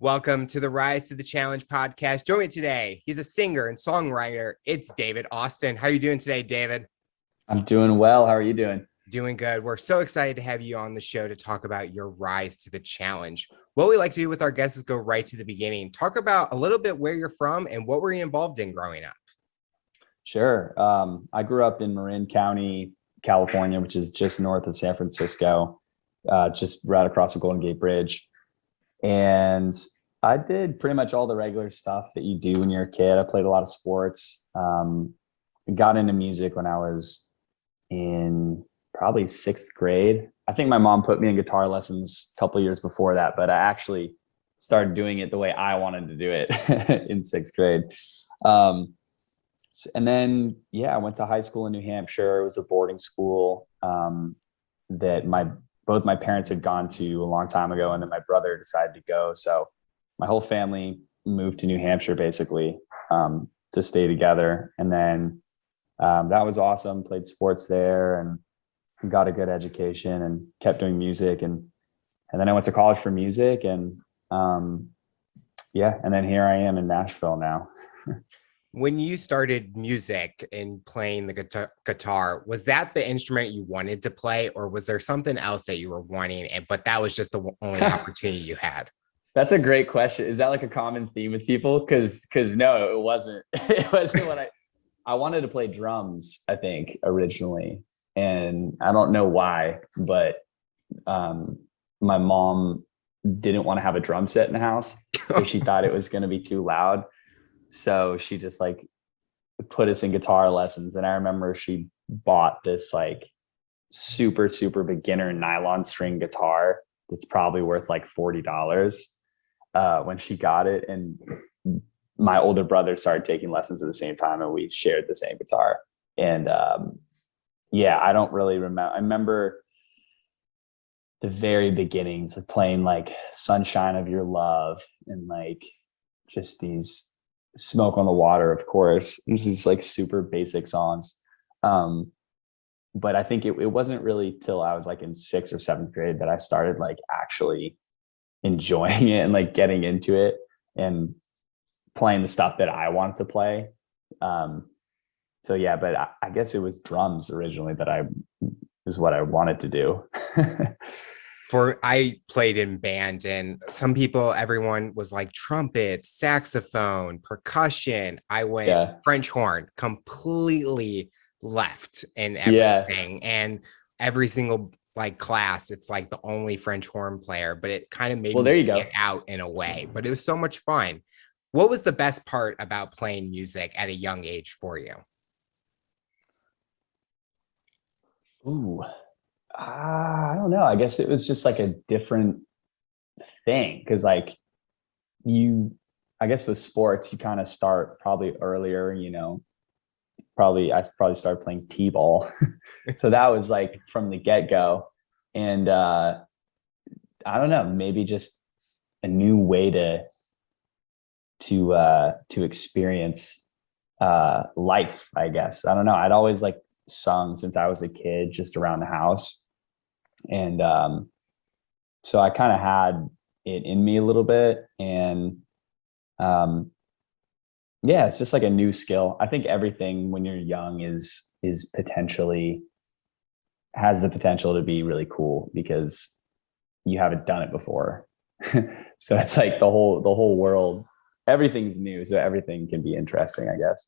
Welcome to the Rise to the Challenge podcast. Join me today. He's a singer and songwriter. It's David Austin. How are you doing today, David? I'm doing well. How are you doing? Doing good. We're so excited to have you on the show to talk about your rise to the challenge. What we like to do with our guests is go right to the beginning. Talk about a little bit where you're from and what were you involved in growing up? Sure. I grew up in Marin County, California, which is just north of San Francisco, just right across the Golden Gate Bridge. And I did pretty much all the regular stuff that you do when you're a kid. I played a lot of sports. Got into music when I was in probably sixth grade. I think my mom put me in guitar lessons a couple of years before that, but I actually started doing it the way I wanted to do it in sixth grade. And then, I went to high school in New Hampshire. It was a boarding school that both my parents had gone to a long time ago, and then my brother decided to go. So my whole family moved to New Hampshire basically to stay together. And then that was awesome. Played sports there and got a good education and kept doing music. And then I went to college for music and and then here I am in Nashville now. When you started music and playing the guitar, was that the instrument you wanted to play, or was there something else that you were wanting, but that was just the only opportunity you had? That's a great question. Is that like a common theme with people? Because no, it wasn't. It wasn't what I wanted to play drums, I think, originally. And I don't know why, but my mom didn't want to have a drum set in the house because she thought it was going to be too loud. So she just like put us in guitar lessons. And I remember she bought this like super, super beginner nylon string guitar that's probably worth like $40 when she got it. And my older brother started taking lessons at the same time and we shared the same guitar. And I don't really remember. I remember the very beginnings of playing like Sunshine of Your Love and like just these Smoke on the Water, of course. This is like super basic songs. But I think it wasn't really till I was like in sixth or seventh grade that I started like actually enjoying it and like getting into it and playing the stuff that I wanted to play. But I guess it was drums originally that is what I wanted to do. I played in band, and everyone was like trumpet, saxophone, percussion. I went French horn, completely left in everything. And every single like class, it's like the only French horn player, but it kind of made me get out in a way, but it was so much fun. What was the best part about playing music at a young age for you? Ooh. I don't know. I guess it was just like a different thing because like I guess with sports, you kind of start probably earlier, I probably started playing t-ball. So that was like from the get-go. And I don't know, maybe just a new way to experience life, I guess. I don't know. I'd always like sung since I was a kid, just around the house. And so I kind of had it in me a little bit. And it's just like a new skill. I think everything when you're young is potentially has the potential to be really cool because you haven't done it before. So it's like the whole world, everything's new. So everything can be interesting, I guess.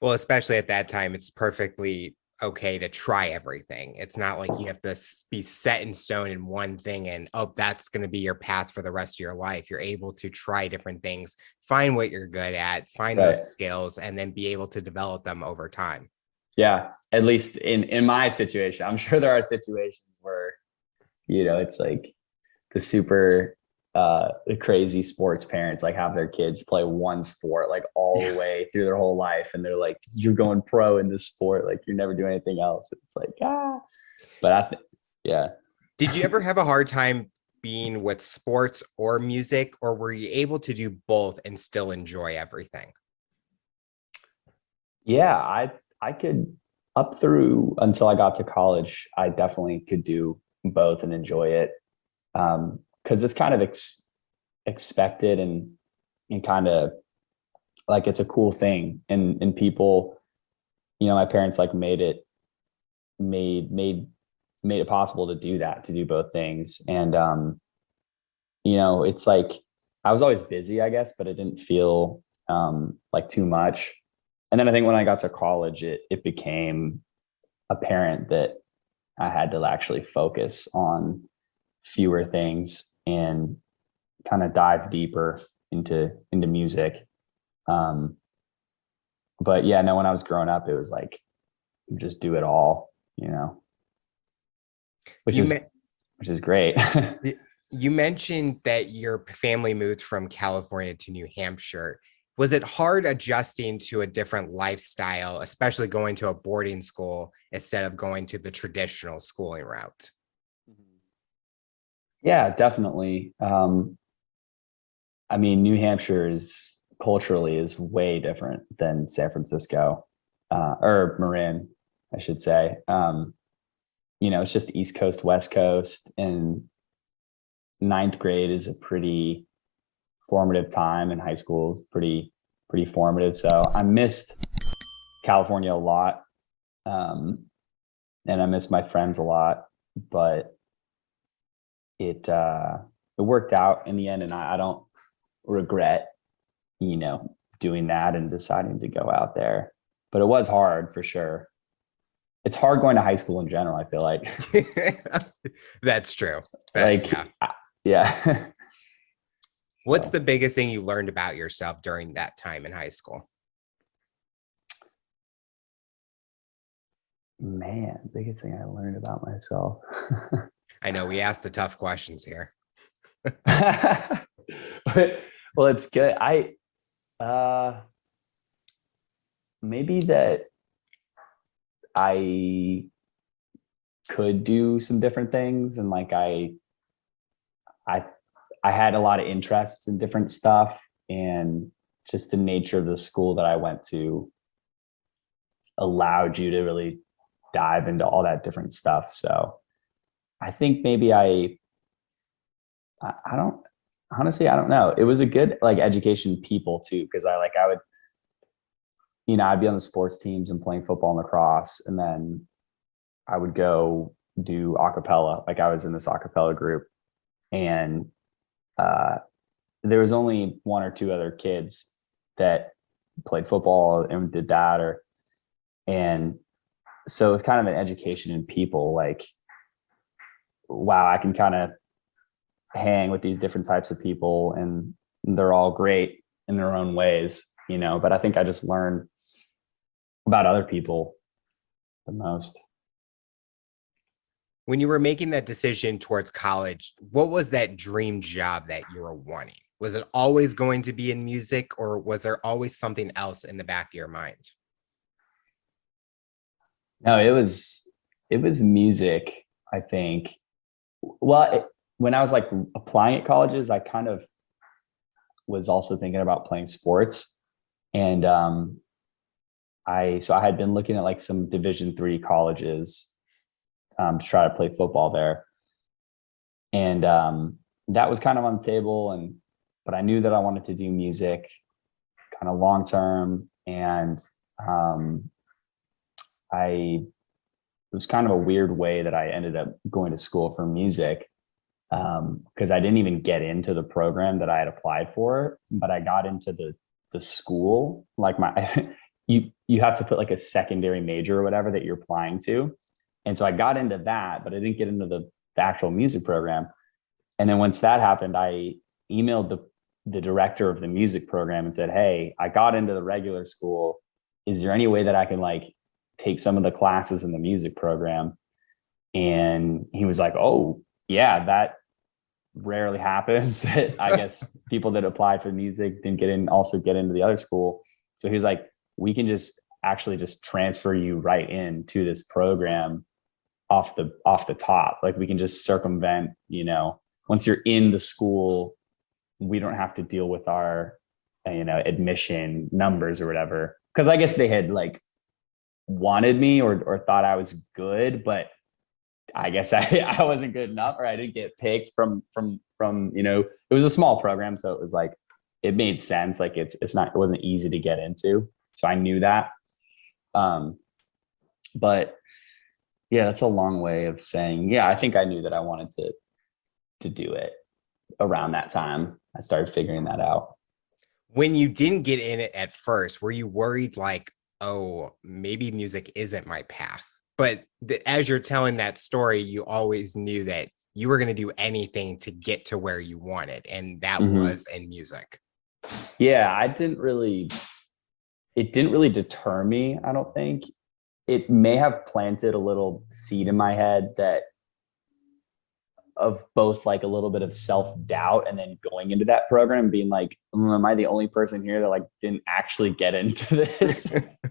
Well, especially at that time, it's perfectly okay to try everything. It's not like you have to be set in stone in one thing and that's going to be your path for the rest of your life. You're able to try different things, find what you're good at, find those skills, and then be able to develop them over time. Yeah, at least in my situation. I'm sure there are situations where it's like the super the crazy sports parents like have their kids play one sport like all the way through their whole life, and they're like, you're going pro in this sport, like you're never doing anything else. It's like but I think Did you ever have a hard time being with sports or music, or were you able to do both and still enjoy everything? I could, up through until I got to college, I definitely could do both and enjoy it, because it's kind of expected and kind of like it's a cool thing, and people, my parents like made it possible to do that, to do both things. And it's like I was always busy, I guess, but it didn't feel like too much. And then I think when I got to college, it became apparent that I had to actually focus on fewer things and kind of dive deeper into music. But yeah, no, when I was growing up, it was like just do it all, which is great. You mentioned that your family moved from California to New Hampshire. Was it hard adjusting to a different lifestyle, especially going to a boarding school instead of going to the traditional schooling route? Yeah, definitely. I mean, New Hampshire culturally is way different than San Francisco, or Marin, I should say. It's just East Coast, West Coast, and ninth grade is a pretty formative time, and high school is pretty formative. So I missed California a lot, and I miss my friends a lot, but it worked out in the end, and I don't regret doing that and deciding to go out there. But it was hard for sure. It's hard going to high school in general, I feel like. That's true. Yeah. What's the biggest thing you learned about yourself during that time in high school? Man, biggest thing I learned about myself. I know we asked the tough questions here. Well, it's good. Maybe that I could do some different things, and like I had a lot of interests in different stuff, and just the nature of the school that I went to allowed you to really dive into all that different stuff. So I think maybe I don't, honestly, I don't know. It was a good like education people too, because I would, I'd be on the sports teams and playing football and lacrosse, and then I would go do a cappella. Like I was in this a cappella group, and there was only one or two other kids that played football and did that, and so it's kind of an education in people. Like, wow, I can kind of hang with these different types of people, and they're all great in their own ways, but I think I just learned about other people the most. When you were making that decision towards college, what was that dream job that you were wanting? Was it always going to be in music, or was there always something else in the back of your mind? No, it was music, I think. Well, when I was like applying at colleges, I kind of was also thinking about playing sports. And I had been looking at like some Division III colleges to try to play football there. And that was kind of on the table, but I knew that I wanted to do music kind of long term. And it was kind of a weird way that I ended up going to school for music, because I didn't even get into the program that I had applied for, but I got into the school. Like you have to put like a secondary major or whatever that you're applying to. And so I got into that, but I didn't get into the actual music program. And then once that happened, I emailed the director of the music program and said, hey, I got into the regular school. Is there any way that I can like take some of the classes in the music program? And he was like, oh yeah, that rarely happens. I guess people that apply for music didn't also get into the other school. So he was like, we can just transfer you right into this program off the top. Like we can just circumvent, once you're in the school, we don't have to deal with our, admission numbers or whatever. Cause I guess they had like wanted me or thought I was good, but I guess I wasn't good enough, or I didn't get picked from, you know, it was a small program. So it was like, it made sense. Like it wasn't easy to get into. So I knew that. But yeah, that's a long way of saying, yeah, I think I knew that I wanted to do it around that time. I started figuring that out. When you didn't get in it at first, were you worried like, oh, maybe music isn't my path? But as you're telling that story, you always knew that you were going to do anything to get to where you wanted. And that was in music. Yeah, it didn't really deter me. I don't think. It may have planted a little seed in my head that of both like a little bit of self-doubt, and then going into that program being like, am I the only person here that like didn't actually get into this,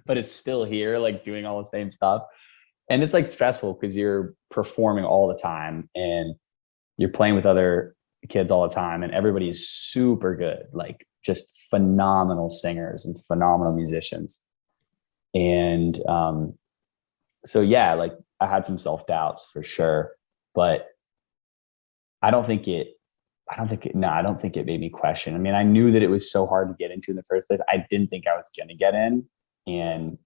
but is still here, like doing all the same stuff? And it's like stressful because you're performing all the time and you're playing with other kids all the time, and everybody is super good, like just phenomenal singers and phenomenal musicians. And so yeah, like I had some self-doubts for sure, but I don't think it made me question. I mean, I knew that it was so hard to get into in the first place. I didn't think I was going to get in. And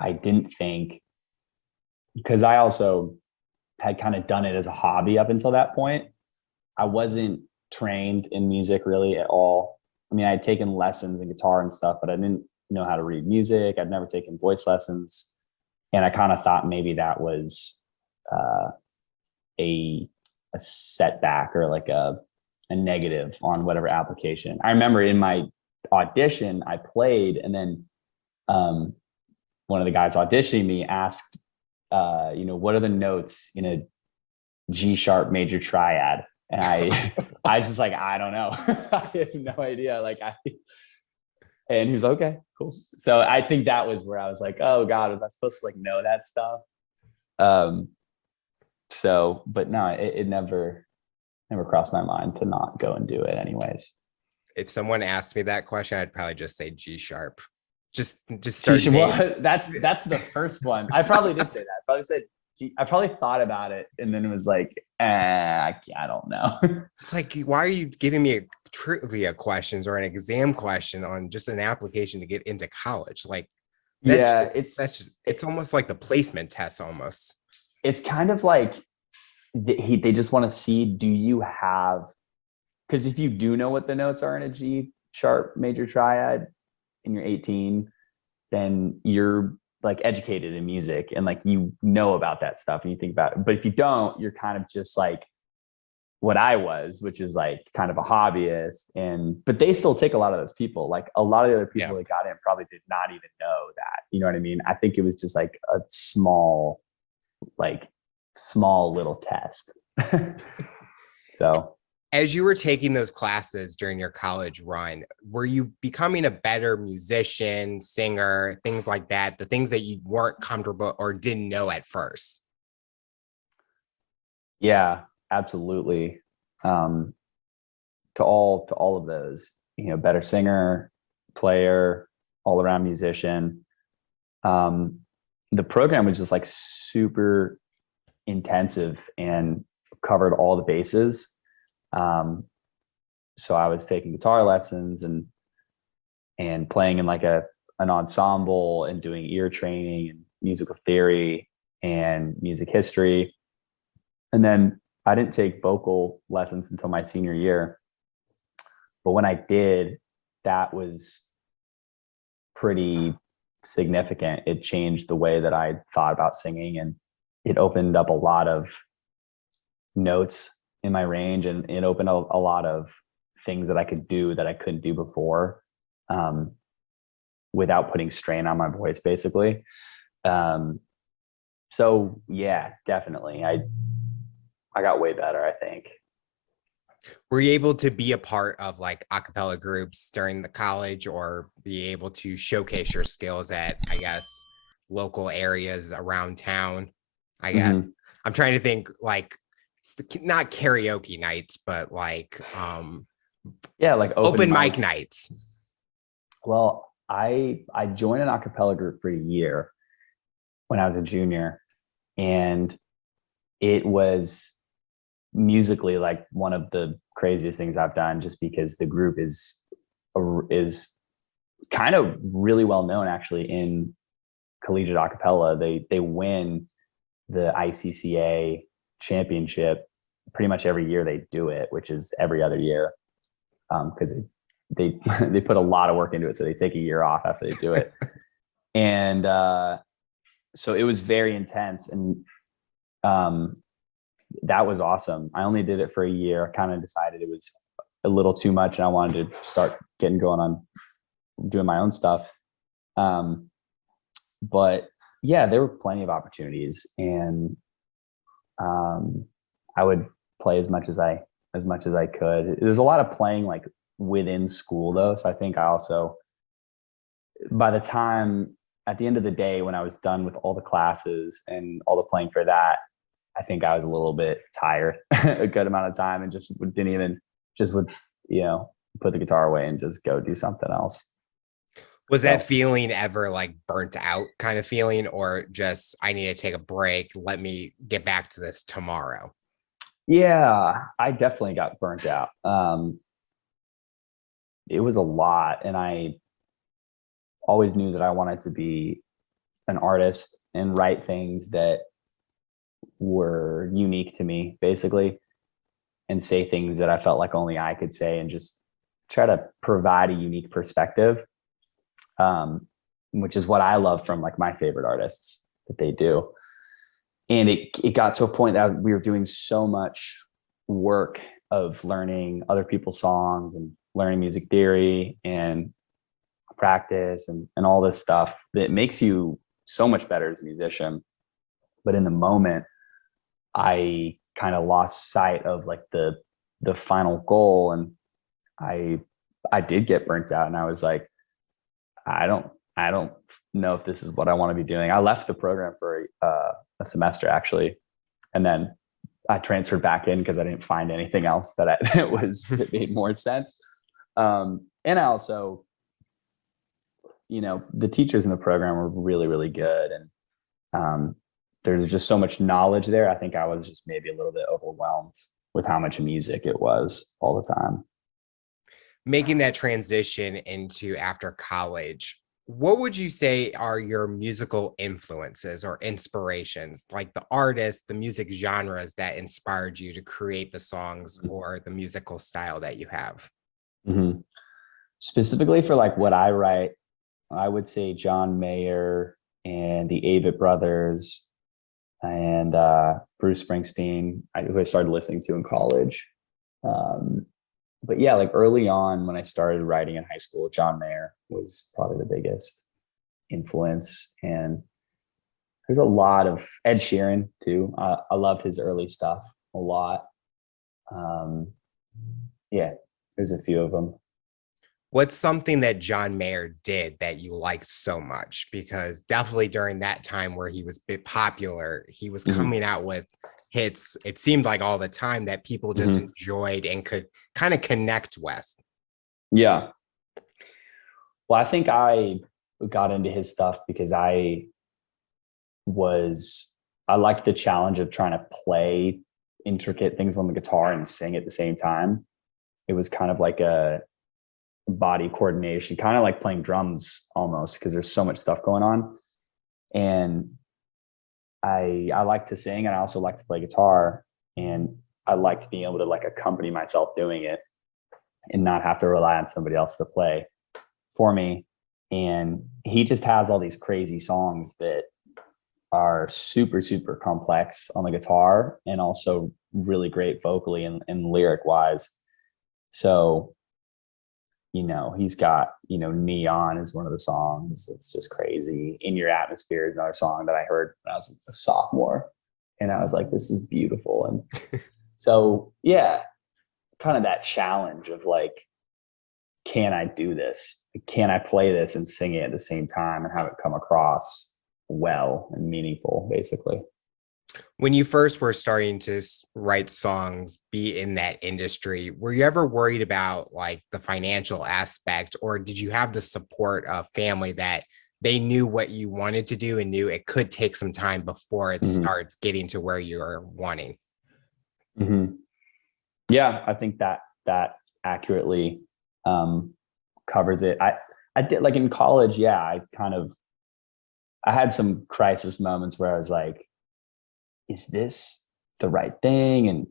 I didn't think, because I also had kind of done it as a hobby up until that point. I wasn't trained in music really at all. I mean, I had taken lessons in guitar and stuff, but I didn't know how to read music. I'd never taken voice lessons. And I kind of thought maybe that was a setback, or like a negative on whatever application. I remember in my audition, I played, and then one of the guys auditioning me asked, you know, what are the notes in a G sharp major triad? And I was just like, I don't know. I have no idea. And he was like, okay, cool. So I think that was where I was like, oh God, was I supposed to like know that stuff? So, but no, it never crossed my mind to not go and do it anyways. If someone asked me that question, I'd probably just say G sharp. Just start. Well, that's the first one. I probably did say that. I probably thought about it, and then it was like, I don't know. It's like, why are you giving me trivia questions or an exam question on just an application to get into college? Like, it's almost like the placement test almost. It's kind of like they just want to see, do you have, because if you do know what the notes are in a G sharp major triad and you're 18, then you're like educated in music and like you know about that stuff and you think about it. But if you don't, you're kind of just like what I was, which is like kind of a hobbyist. But they still take a lot of those people. Like a lot of the other people that got in probably did not even know that. You know what I mean? I think it was just like a small little test. So as you were taking those classes during your college run, were you becoming a better musician, singer, things like that, the things that you weren't comfortable or didn't know at first? Yeah, absolutely. To all of those, you know, better singer, player, all around musician. The program was just like super intensive and covered all the bases. So I was taking guitar lessons and playing in like an ensemble and doing ear training and musical theory and music history. And then I didn't take vocal lessons until my senior year. But when I did, that was pretty significant. It changed the way that I thought about singing, and it opened up a lot of notes in my range, and it opened a lot of things that I could do that I couldn't do before, without putting strain on my voice, basically. So yeah, definitely. I got way better, I think. Were you able to be a part of like a cappella groups during the college, or be able to showcase your skills at, I guess, local areas around town? I guess I'm trying to think, like, not karaoke nights, but like like open mic nights. Well, I joined an a cappella group for a year when I was a junior, and it was musically like one of the craziest things I've done, just because the group is kind of really well known actually in collegiate a cappella. They win the ICCA championship pretty much every year they do it, which is every other year, because they put a lot of work into it, so they take a year off after they do it. And so it was very intense, and that was awesome. I only did it for a year. I kind of decided it was a little too much, and I wanted to start getting going on doing my own stuff. But yeah, there were plenty of opportunities, and I would play as much as I could. There's a lot of playing like within school though. So I think I also, by the time at the end of the day, when I was done with all the classes and all the playing for that, I think I was a little bit tired a good amount of time, and just would, you know, put the guitar away and just go do something else. Was that feeling ever like burnt out kind of feeling, or just, I need to take a break, let me get back to this tomorrow? Yeah, I definitely got burnt out. It was a lot, and I always knew that I wanted to be an artist and write things that were unique to me, basically, and say things that I felt like only I could say, and just try to provide a unique perspective, which is what I love from like my favorite artists that they do. And it got to a point that we were doing so much work of learning other people's songs and learning music theory and practice and all this stuff that makes you so much better as a musician. But in the moment, I kind of lost sight of like the final goal, and I did get burnt out, and I was like, I don't know if this is what I want to be doing. I left the program for a semester actually, and then I transferred back in because I didn't find anything else that that made more sense. And I also, you know, the teachers in the program were really, really good, and there's just so much knowledge there. I think I was just maybe a little bit overwhelmed with how much music it was all the time. Making that transition into after college, what would you say are your musical influences or inspirations, like the artists, the music genres that inspired you to create the songs or the musical style that you have? Mm-hmm. Specifically for like what I write, I would say John Mayer and the Avett Brothers and Bruce Springsteen, who I started listening to in college. But yeah, like early on when I started writing in high school, John Mayer was probably the biggest influence. And there's a lot of Ed Sheeran too. I loved his early stuff a lot. Yeah, there's a few of them. What's something that John Mayer did that you liked so much? Because definitely during that time where he was popular, he was coming out with hits, it seemed like all the time, that people just enjoyed and could kind of connect with. Yeah. Well, I think I got into his stuff because I liked the challenge of trying to play intricate things on the guitar and sing at the same time. It was kind of like a body coordination, kind of like playing drums almost, because there's so much stuff going on. And I like to sing, and I also like to play guitar, and I liked being able to like accompany myself doing it and not have to rely on somebody else to play for me. And he just has all these crazy songs that are super, super complex on the guitar, and also really great vocally and lyric wise. So, you know, he's got, you know, Neon is one of the songs. It's just crazy. In Your Atmosphere is another song that I heard when I was a sophomore, and I was like, this is beautiful. And so, yeah, kind of that challenge of like, can I do this? Can I play this and sing it at the same time and have it come across well and meaningful, basically? When you first were starting to write songs, be in that industry, were you ever worried about like the financial aspect, or did you have the support of family that they knew what you wanted to do and knew it could take some time before it starts getting to where you're wanting. Yeah, I think that accurately covers it. I did, like, in college, yeah, I had some crisis moments where I was like, is this the right thing? And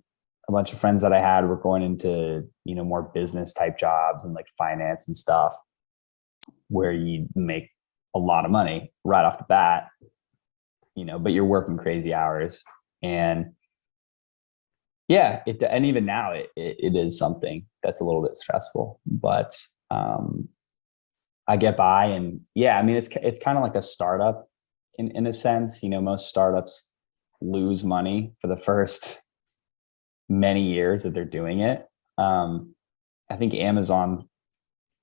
a bunch of friends that I had were going into, more business type jobs and like finance and stuff, where you make a lot of money right off the bat, but you're working crazy hours. And yeah, and even now it is something that's a little bit stressful, but I get by. And yeah, I mean, it's kind of like a startup in a sense. Most startups lose money for the first many years that they're doing it. I think Amazon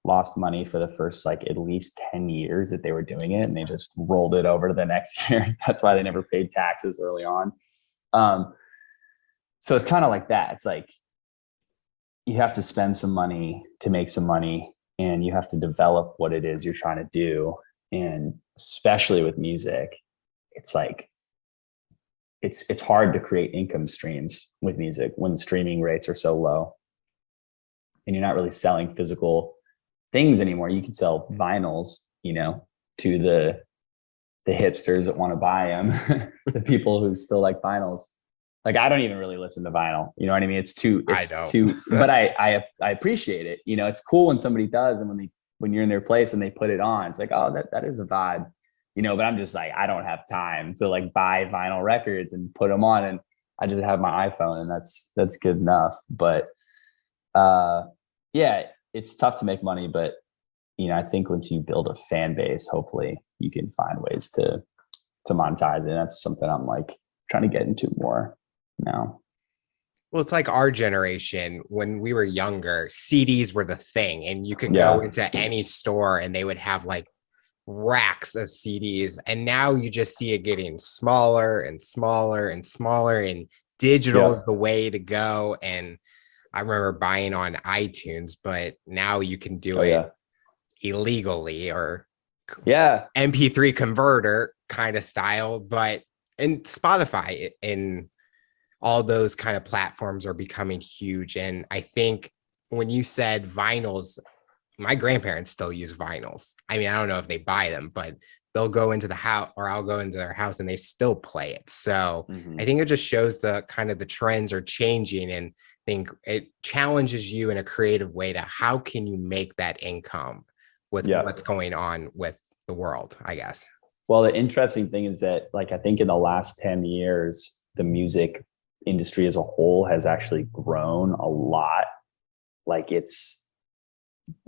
lost money for the first like at least 10 years that they were doing it, and they just rolled it over to the next year. That's why they never paid taxes early on. So it's kind of like that. It's like you have to spend some money to make some money, and you have to develop what it is you're trying to do. And especially with music, it's like it's hard to create income streams with music when streaming rates are so low, and you're not really selling physical things anymore. You can sell vinyls, to the hipsters that want to buy them, the people who still like vinyls. Like, I don't even really listen to vinyl. You know what I mean? But I appreciate it. It's cool when somebody does, and when you're in their place and they put it on, it's like, oh, that is a vibe. But I'm just like, I don't have time to like buy vinyl records and put them on, and I just have my iPhone, and that's good enough. But yeah, it's tough to make money, but I think once you build a fan base, hopefully you can find ways to monetize it. That's something I'm like trying to get into more now. Well, it's like our generation. When we were younger, CDs were the thing, and you could go into any store and they would have like racks of CDs. And now you just see it getting smaller and smaller and smaller, and digital is the way to go. And I remember buying on iTunes, but now you can do it illegally, or MP3 converter kind of style. But in Spotify and all those kind of platforms are becoming huge. And I think when you said vinyls, my grandparents still use vinyls. I mean, I don't know if they buy them, but they'll go into the house, or I'll go into their house, and they still play it. So I think it just shows the kind of the trends are changing, and I think it challenges you in a creative way to how can you make that income with what's going on with the world, I guess. Well, the interesting thing is that, like, I think in the last 10 years, the music industry as a whole has actually grown a lot. Like, it's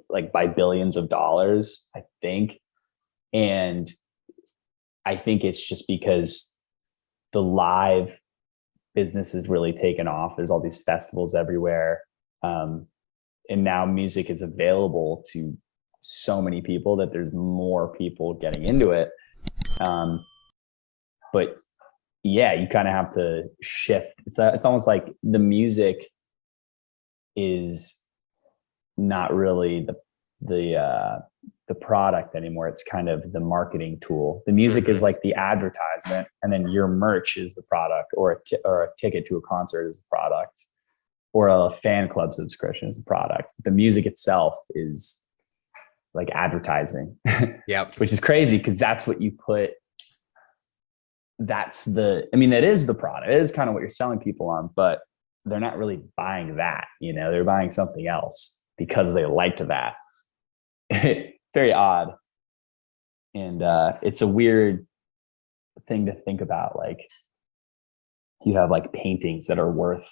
like by billions of dollars, I think. And I think it's just because the live business has really taken off. There's all these festivals everywhere. And now music is available to so many people that there's more people getting into it. But yeah, you kind of have to shift. It's almost like the music is not really the product anymore. It's kind of the marketing tool. The music is like the advertisement, and then your merch is the product, or a ticket to a concert is the product, or a fan club subscription is the product. The music itself is like advertising. Which is crazy, because that's what you put. That is the product. It is kind of what you're selling people on, but they're not really buying that. They're buying something else because they liked that. Very odd. And it's a weird thing to think about. Like, you have like paintings that are worth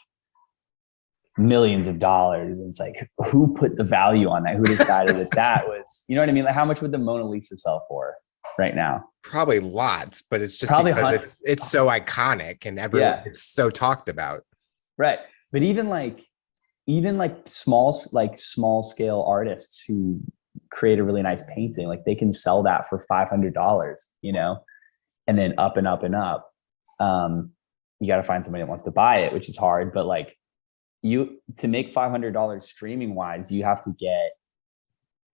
millions of dollars, and it's like, who put the value on that? Who decided that was, you know what I mean? Like, how much would the Mona Lisa sell for right now? Probably lots, but it's just probably because it's so iconic, and it's so talked about. Right. But even small scale artists who create a really nice painting, like, they can sell that for $500, and then up and up and up. You got to find somebody that wants to buy it, which is hard. But like, to make $500 streaming wise, you have to get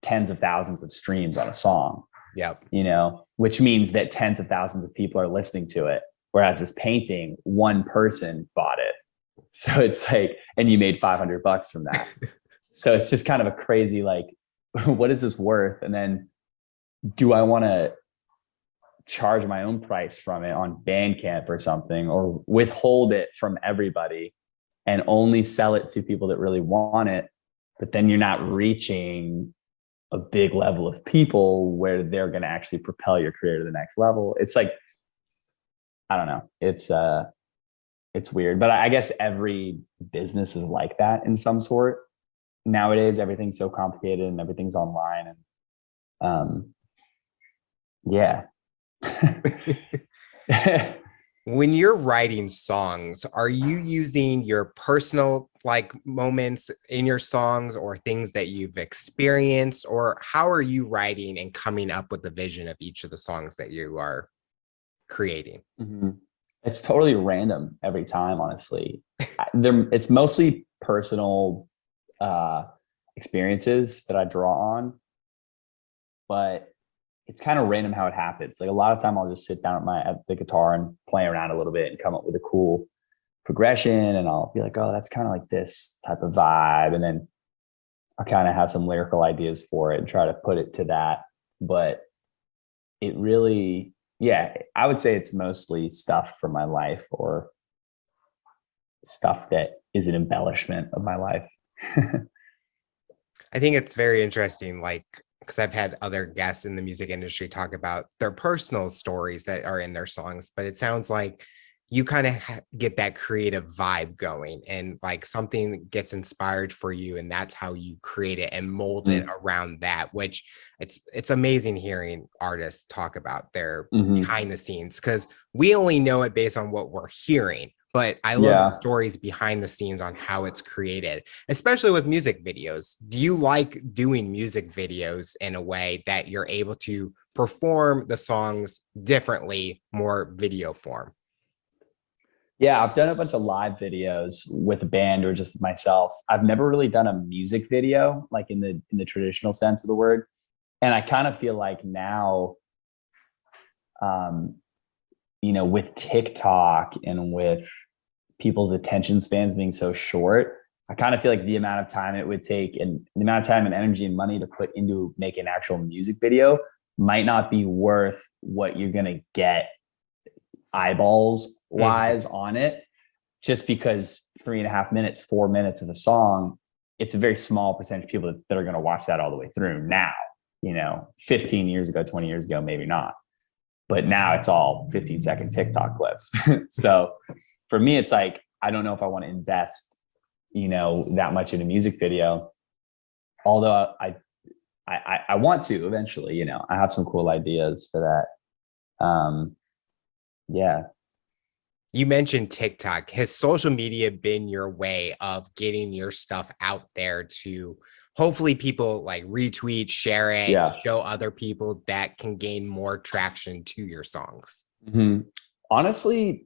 tens of thousands of streams on a song. Yep. You know, which means that tens of thousands of people are listening to it. Whereas this painting, one person bought it. So it's like, and you made $500 from that. So it's just kind of a crazy, like, what is this worth? And then do I want to charge my own price from it on Bandcamp or something, or withhold it from everybody and only sell it to people that really want it? But then you're not reaching a big level of people where they're going to actually propel your career to the next level. It's like, I don't know. It's weird, but I guess every business is like that in some sort. Nowadays, everything's so complicated and everything's online, and yeah. When you're writing songs, are you using your personal like moments in your songs or things that you've experienced, or how are you writing and coming up with the vision of each of the songs that you are creating? Mm-hmm. It's totally random every time, honestly. It's mostly personal experiences that I draw on, but it's kind of random how it happens. Like a lot of time I'll just sit down at the guitar and play around a little bit and come up with a cool progression, and I'll be like, oh, that's kind of like this type of vibe, and then I kind of have some lyrical ideas for it and try to put it to that. But it really, yeah, I would say it's mostly stuff from my life or stuff that is an embellishment of my life. I think it's very interesting, like, because I've had other guests in the music industry talk about their personal stories that are in their songs, but it sounds like you kind of get that creative vibe going, and like something gets inspired for you, and that's how you create it and mold it around that, which it's amazing hearing artists talk about their behind the scenes, because we only know it based on what we're hearing. But I love the stories behind the scenes on how it's created, especially with music videos. Do you like doing music videos in a way that you're able to perform the songs differently, more video form? Yeah, I've done a bunch of live videos with a band or just myself. I've never really done a music video, like in the traditional sense of the word. And I kind of feel like now, you know, with TikTok and with people's attention spans being so short, I kind of feel like the amount of time it would take and the amount of time and energy and money to put into making an actual music video might not be worth what you're going to get eyeballs wise on it, just because 3.5 minutes, 4 minutes of a song, it's a very small percentage of people that are going to watch that all the way through now. You know, 15 years ago, 20 years ago, maybe not. But now it's all 15-second TikTok clips. So for me, it's like, I don't know if I want to invest, you know, that much in a music video. Although I want to eventually, you know, I have some cool ideas for that. Yeah. You mentioned TikTok. Has social media been your way of getting your stuff out there to hopefully people like retweet, share it, show other people that can gain more traction to your songs? Honestly,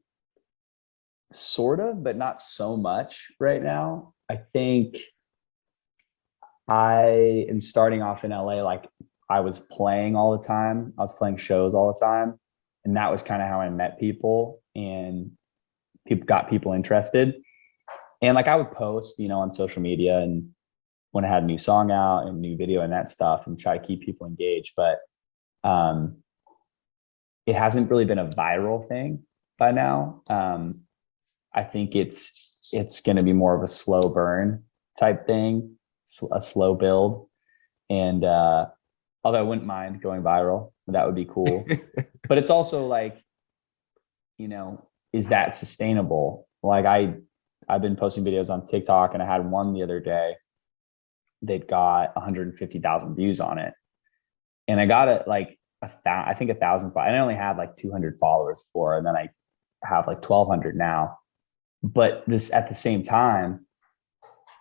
sort of, but not so much right now. I think I am starting off in LA, like I was playing all the time. I was playing shows all the time. And that was kind of how I met people and got people interested. And like I would post, you know, on social media and when I had a new song out and new video and that stuff and try to keep people engaged. But it hasn't really been a viral thing by now. I think it's going to be more of a slow burn type thing, a slow build. And although I wouldn't mind going viral, that would be cool. But it's also like, you know, is that sustainable? Like I've been posting videos on TikTok, and I had one the other day that got 150,000 views on it. And I got it like I think 1,000. And I only had like 200 followers before, and then I have like 1,200 now. But this at the same time,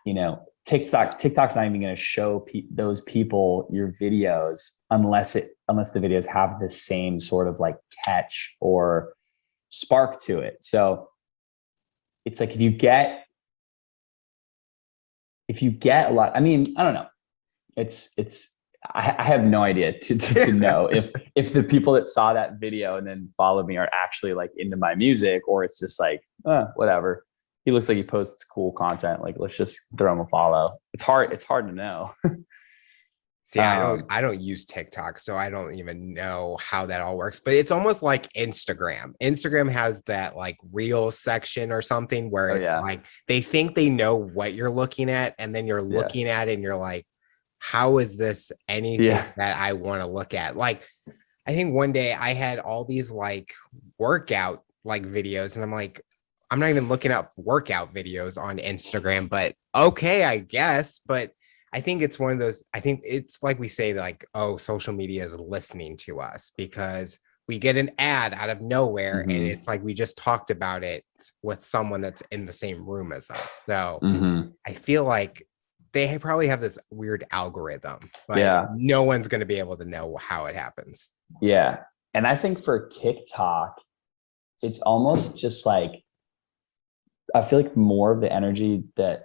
you know, TikTok's not even going to show those people your videos unless the videos have the same sort of like catch or spark to it. So it's like if you get a lot, I mean, I don't know. I have no idea to know if the people that saw that video and then followed me are actually like into my music, or it's just like, whatever. He looks like he posts cool content. Like, let's just throw him a follow. It's hard to know. See, I don't use TikTok, so I don't even know how that all works. But it's almost like Instagram. Instagram has that like reel section or something where it's like they think they know what you're looking at, and then you're looking at it and you're like, how is this anything that I want to look at? Like, I think one day I had all these like workout like videos, and I'm like, I'm not even looking up workout videos on Instagram, but okay, I guess. But I think it's one of those, I think it's like we say, like, oh, social media is listening to us because we get an ad out of nowhere. And it's like we just talked about it with someone that's in the same room as us. So I feel like they probably have this weird algorithm, but no one's going to be able to know how it happens. Yeah. And I think for TikTok, it's almost just like, I feel like more of the energy that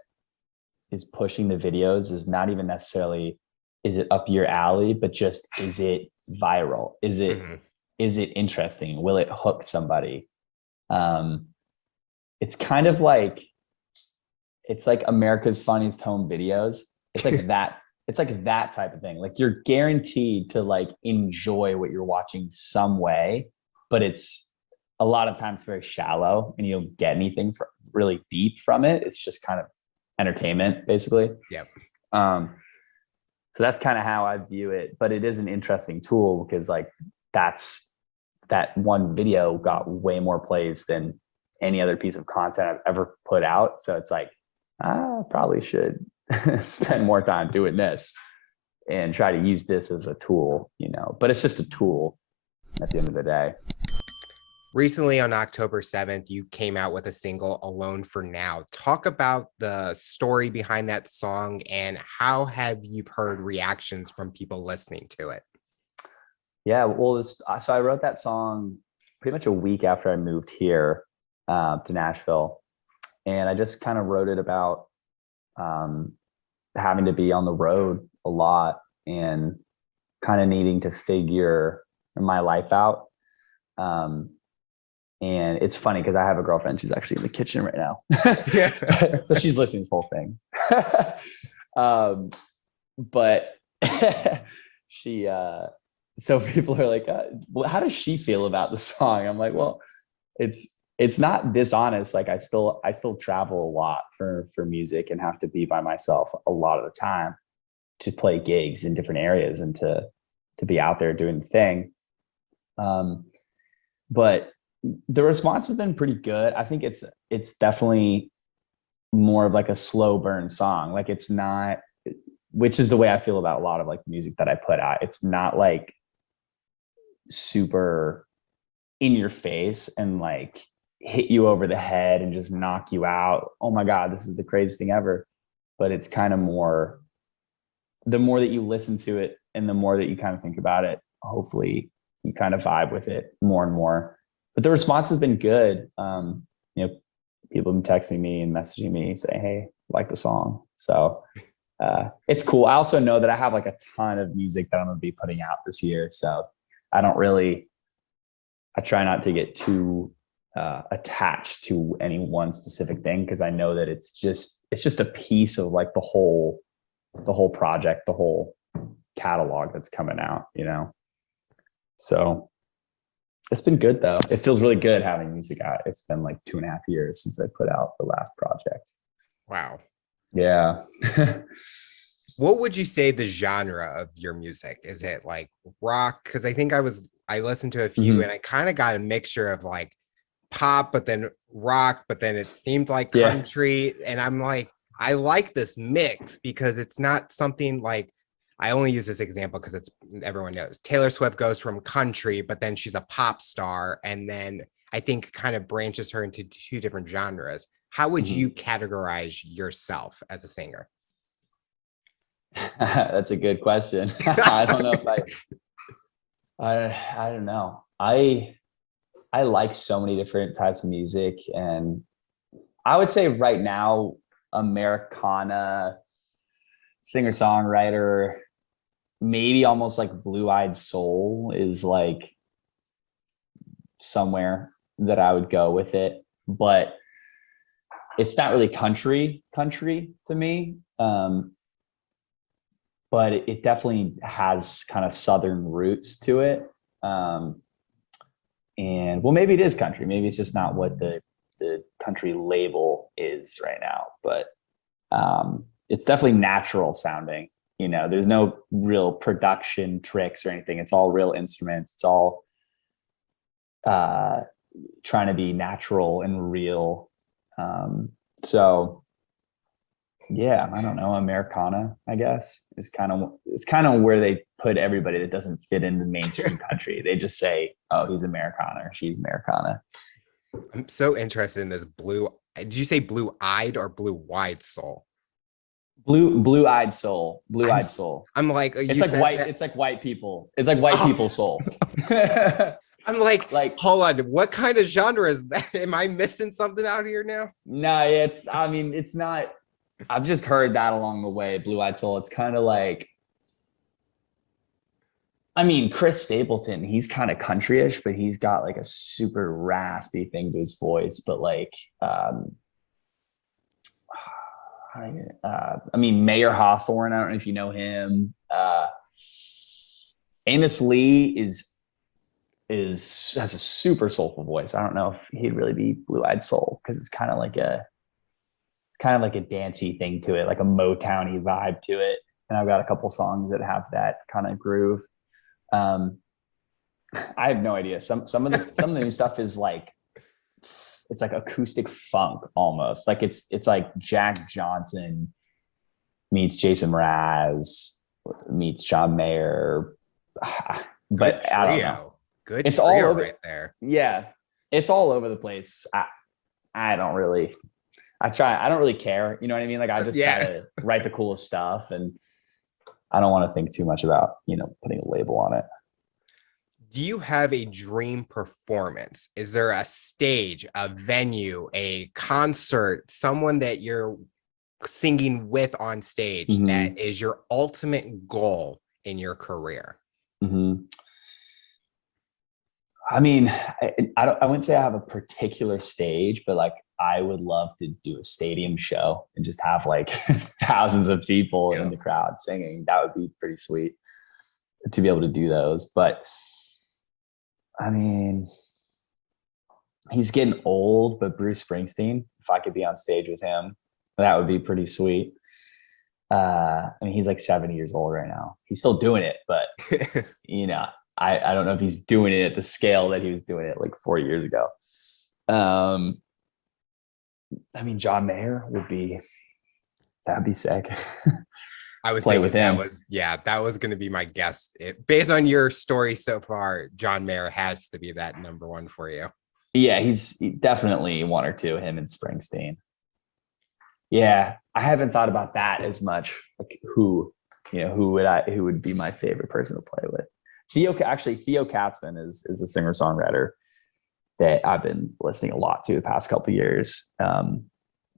is pushing the videos is not even necessarily, is it up your alley, but just, is it viral? Is it interesting? Will it hook somebody? It's kind of like, it's like America's Funniest Home Videos. It's like that. It's like that type of thing. Like, you're guaranteed to like enjoy what you're watching some way, but it's a lot of times very shallow and you don't get anything really deep from it. It's just kind of entertainment, basically. Yep. So that's kind of how I view it, but it is an interesting tool because like that one video got way more plays than any other piece of content I've ever put out. So it's like, I probably should spend more time doing this and try to use this as a tool, but it's just a tool at the end of the day. Recently on October 7th, you came out with a single, Alone for Now. Talk about the story behind that song and how have you heard reactions from people listening to it? Yeah, well, so I wrote that song pretty much a week after I moved here to Nashville. And I just kind of wrote it about having to be on the road a lot and kind of needing to figure my life out. And it's funny because I have a girlfriend. She's actually in the kitchen right now. So she's listening to this whole thing. But she, so people are like, well, how does she feel about the song? I'm like, well, it's not dishonest. Like I still travel a lot for music and have to be by myself a lot of the time to play gigs in different areas and to be out there doing the thing. But the response has been pretty good. I think it's definitely more of like a slow burn song. Like it's not, which is the way I feel about a lot of like music that I put out. It's not like super in your face and like hit you over the head and just knock you out. Oh my God, this is the craziest thing ever. But it's kind of more, the more that you listen to it and the more that you kind of think about it, hopefully you kind of vibe with it more and more. But the response has been good. People have been texting me and messaging me saying, hey, like the song. So it's cool. I also know that I have like a ton of music that I'm going to be putting out this year. So I try not to get too attached to any one specific thing because I know that it's just a piece of like the whole project, the whole catalog that's coming out, So it's been good though. It feels really good having music out. It's been like 2.5 years since I put out the last project. Wow. Yeah. What would you say the genre of your music? Is it like rock? Because I think I listened to a few and I kind of got a mixture of like pop, but then rock, but then it seemed like country. And I'm like, I like this mix because it's not something like, I only use this example because everyone knows Taylor Swift goes from country, but then she's a pop star. And then I think kind of branches her into two different genres. How would you categorize yourself as a singer? That's a good question. I don't know if I don't know. I like so many different types of music, and I would say right now, Americana, singer-songwriter, maybe almost like Blue-Eyed Soul is like somewhere that I would go with it, but it's not really country to me. But it definitely has kind of Southern roots to it. And well, maybe it is country. Maybe it's just not what the country label is right now, but it's definitely natural sounding. You know, there's no real production tricks or anything. It's all real instruments. It's all trying to be natural and real. So yeah, I don't know. Americana, I guess, it's kind of where they put everybody that doesn't fit into mainstream country. They just say, "Oh, he's Americana or she's Americana." I'm so interested in this blue. Did you say blue-eyed or blue-wide soul? Blue-eyed soul. Blue-eyed soul. I'm like, it's like white. It's like white people. It's like white people's soul. I'm like, hold on, what kind of genre is that? Am I missing something out here now? No, it's not. I've just heard that along the way. Blue-eyed soul. It's kind of like, I mean, Chris Stapleton, he's kind of country-ish, but he's got like a super raspy thing to his voice. But like, I mean, Mayer Hawthorne, I don't know if you know him. Amos Lee has a super soulful voice. I don't know if he'd really be blue-eyed soul, because it's kind of like a dancey thing to it, like a Motowny vibe to it. And I've got a couple songs that have that kind of groove. I have no idea. Some of the new stuff is like, it's like acoustic funk almost. Like it's like Jack Johnson meets Jason Mraz meets John Mayer. But I don't know. Good. It's all over right there. Yeah, it's all over the place. I don't really care. You know what I mean? Like I just try to write the coolest stuff, and I don't want to think too much about, putting a label on it. Do you have a dream performance? Is there a stage, a venue, a concert, someone that you're singing with on stage that is your ultimate goal in your career? I mean, I wouldn't say I have a particular stage, but like I would love to do a stadium show and just have like thousands of people in the crowd singing. That would be pretty sweet to be able to do those. But I mean, he's getting old, but Bruce Springsteen, if I could be on stage with him, that would be pretty sweet. I mean, he's like 70 years old right now. He's still doing it, but I don't know if he's doing it at the scale that he was doing it like 4 years ago. I mean, John Mayer that'd be sick. I was thinking that was going to be my guess. Based on your story so far, John Mayer has to be that number one for you. Yeah, he's definitely one or two, him and Springsteen. Yeah, I haven't thought about that as much. Like who would be my favorite person to play with? Theo Katzman is a singer-songwriter that I've been listening a lot to the past couple of years.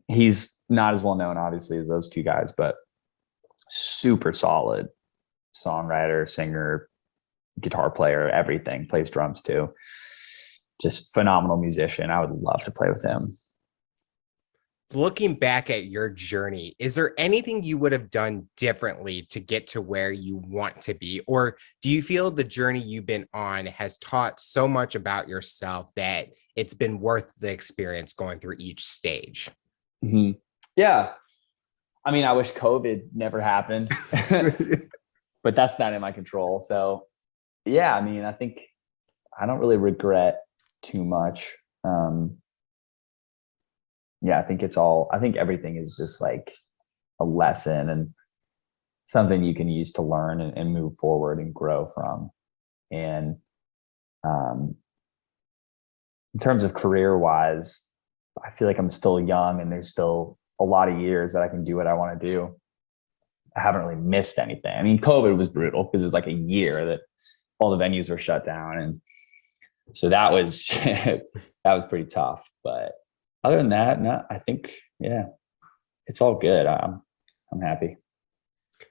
He's not as well known, obviously, as those two guys, but super solid songwriter, singer, guitar player, everything. Plays drums too. Just phenomenal musician. I would love to play with him. Looking back at your journey, is there anything you would have done differently to get to where you want to be? Or do you feel the journey you've been on has taught so much about yourself that it's been worth the experience going through each stage? Yeah. I mean, I wish COVID never happened, but that's not in my control. So yeah, I mean, I think I don't really regret too much. Yeah, I think everything is just like a lesson and something you can use to learn and move forward and grow from. And in terms of career wise, I feel like I'm still young and there's still a lot of years that I can do what I want to do. I haven't really missed anything. I mean, COVID was brutal because it was like a year that all the venues were shut down. And so that was, that was pretty tough, but other than that, no, I think, it's all good. I'm happy.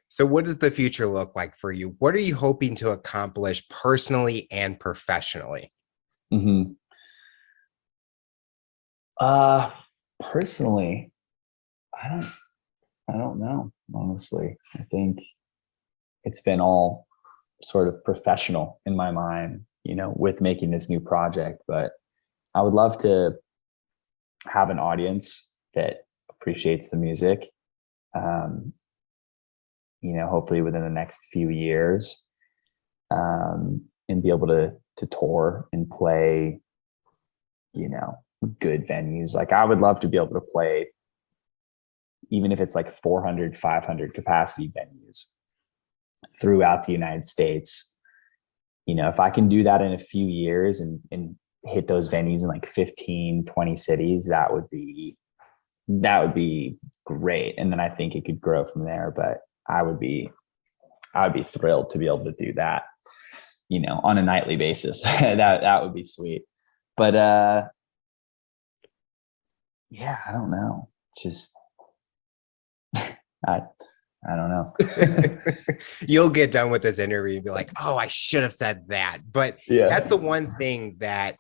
So what does the future look like for you? What are you hoping to accomplish personally and professionally? Mm-hmm. Personally, I don't know, honestly. I think it's been all sort of professional in my mind, with making this new project, but I would love to have an audience that appreciates the music. Hopefully within the next few years, and be able to tour and play, good venues. Like I would love to be able to play, even if it's like 400, 500 capacity venues throughout the United States. If I can do that in a few years and hit those venues in like 15, 20 cities, that would be great. And then I think it could grow from there, but I would be thrilled to be able to do that, on a nightly basis. that would be sweet. But yeah, I don't know. Just I don't know. You'll get done with this interview and be like, oh, I should have said that. But yeah, that's the one thing that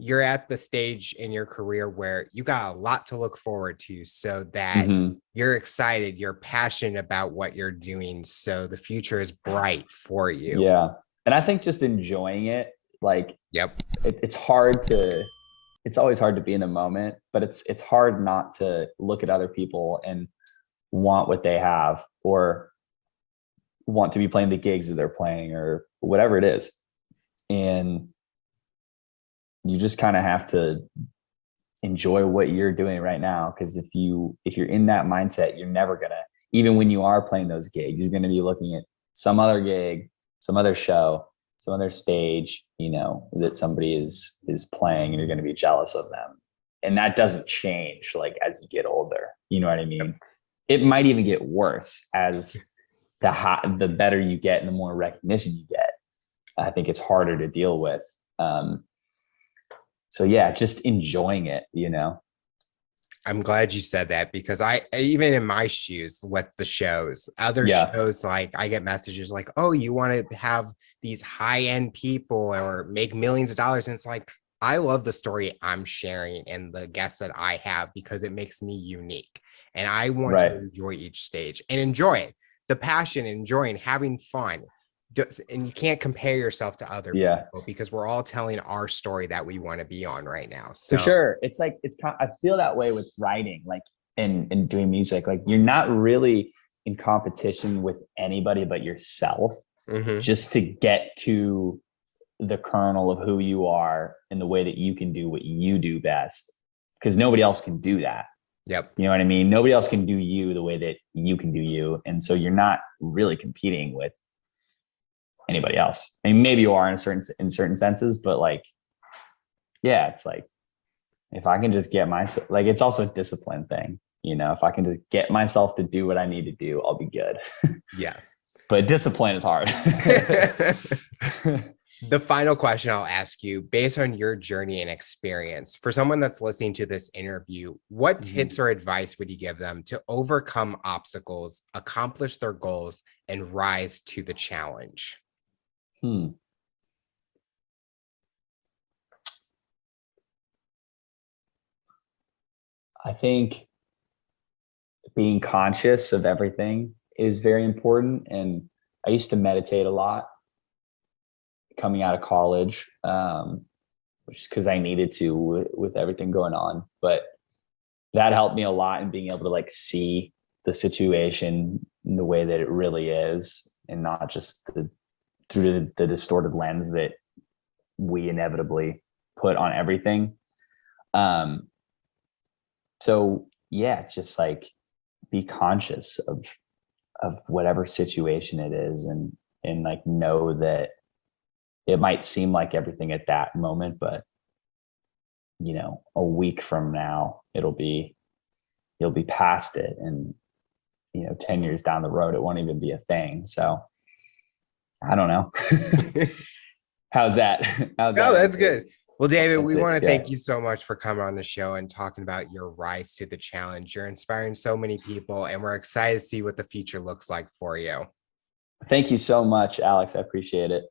you're at the stage in your career where you got a lot to look forward to, so that you're excited, you're passionate about what you're doing. So the future is bright for you. Yeah. And I think just enjoying it, like, it's always hard to be in the moment, but it's hard not to look at other people and want what they have, or want to be playing the gigs that they're playing, or whatever it is. And you just kind of have to enjoy what you're doing right now. Because if you're in that mindset, you're never gonna, even when you are playing those gigs, you're gonna be looking at some other gig, some other show, some other stage, that somebody is playing, and you're gonna be jealous of them. And that doesn't change like as you get older. You know what I mean? It might even get worse as the better you get and the more recognition you get. I think it's harder to deal with. So yeah, just enjoying it, I'm glad you said that, because I, even in my shoes with the shows, other shows, like I get messages like, oh, you want to have these high-end people or make millions of dollars. And it's like, I love the story I'm sharing and the guests that I have, because it makes me unique. And I want to enjoy each stage and enjoy it. The passion, enjoying, having fun. And you can't compare yourself to other people, because we're all telling our story that we want to be on right now. So for sure. It's like, I feel that way with writing, like, and doing music. Like, you're not really in competition with anybody but yourself, just to get to the kernel of who you are and the way that you can do what you do best, because nobody else can do that. Yep. You know what I mean? Nobody else can do you the way that you can do you. And so you're not really competing with anybody else. I mean, maybe you are in certain senses, but like, yeah, it's like, if I can just get myself, like, it's also a discipline thing. If I can just get myself to do what I need to do, I'll be good. Yeah. But discipline is hard. The final question I'll ask you, based on your journey and experience, for someone that's listening to this interview, what tips or advice would you give them to overcome obstacles, accomplish their goals, and rise to the challenge? I think being conscious of everything is very important. And I used to meditate a lot coming out of college, which is because I needed to with everything going on. But that helped me a lot in being able to like see the situation in the way that it really is, and not just through the distorted lens that we inevitably put on everything. So yeah, just like be conscious of whatever situation it is, and like know that it might seem like everything at that moment, but a week from now you'll be past it, and 10 years down the road it won't even be a thing. So I don't know. How's that? No, that's good. Well, David, we want to thank you so much for coming on the show and talking about your rise to the challenge. You're inspiring so many people, and we're excited to see what the future looks like for you. Thank you so much, Alex. I appreciate it.